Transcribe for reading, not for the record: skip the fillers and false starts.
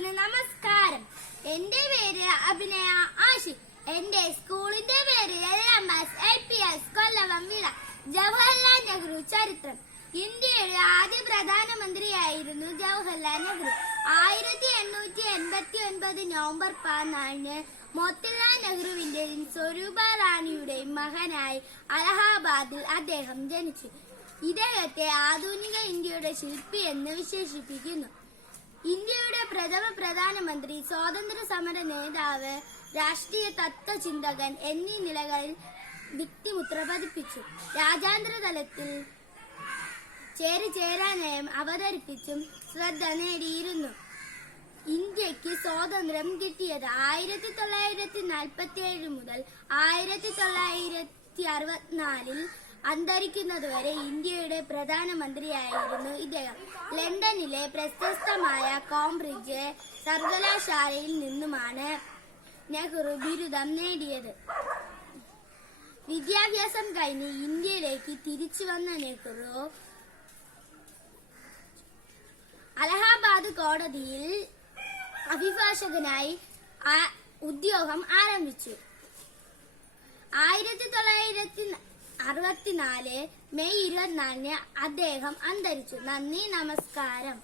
ക്ലാസ്സിന് നമസ്കാരം. എന്റെ പേര് അഭിനയ ആഷിഖ്. എന്റെ സ്കൂളിന്റെ പേര് LMS LPS കൊല്ലവം വിള. ജവഹർലാൽ നെഹ്റു ചരിത്രം. ഇന്ത്യയുടെ ആദ്യ പ്രധാനമന്ത്രിയായിരുന്നു ജവഹർലാൽ നെഹ്റു. 1889 നവംബർ 14 മോത്തിലാൽ നെഹ്റുവിന്റെയും സ്വരൂപ റാണിയുടെയും മകനായി അലഹാബാദിൽ അദ്ദേഹം ജനിച്ചു. ഇദ്ദേഹത്തെ ആധുനിക ഇന്ത്യയുടെ ശില്പി എന്ന് വിശേഷിപ്പിക്കുന്നു. ഇന്ത്യയുടെ പ്രഥമ പ്രധാനമന്ത്രി, സ്വാതന്ത്ര്യ സമര നേതാവ്, രാഷ്ട്രീയ തത്വചിന്തകൻ എന്നീ നിലകളിൽ വ്യക്തിമുദ്ര പതിപ്പിച്ചു. രാജ്യാന്തര തലത്തിൽ ചേരിചേരാ നയം അവതരിപ്പിച്ചും ശ്രദ്ധ നേടിയിരുന്നു. ഇന്ത്യക്ക് സ്വാതന്ത്ര്യം കിട്ടിയത് 1947 മുതൽ 1964 അന്തരിക്കുന്നതുവരെ ഇന്ത്യയുടെ പ്രധാനമന്ത്രിയായിരുന്നു ഇദ്ദേഹം. ലണ്ടനിലെ പ്രശസ്തമായ കേംബ്രിഡ്ജ് സർവകലാശാലയിൽ നിന്നുമാണ് നെഹ്റു ബിരുദം നേടിയത്. വിദ്യാഭ്യാസം കഴിഞ്ഞ് ഇന്ത്യയിലേക്ക് തിരിച്ചു വന്ന നെഹ്റു അലഹാബാദ് കോടതിയിൽ അഭിഭാഷകനായി ഉദ്യോഗം ആരംഭിച്ചു. 1964 മെയ് 24 അദ്ദേഹം അന്തരിച്ചു. നന്ദി, നമസ്കാരം.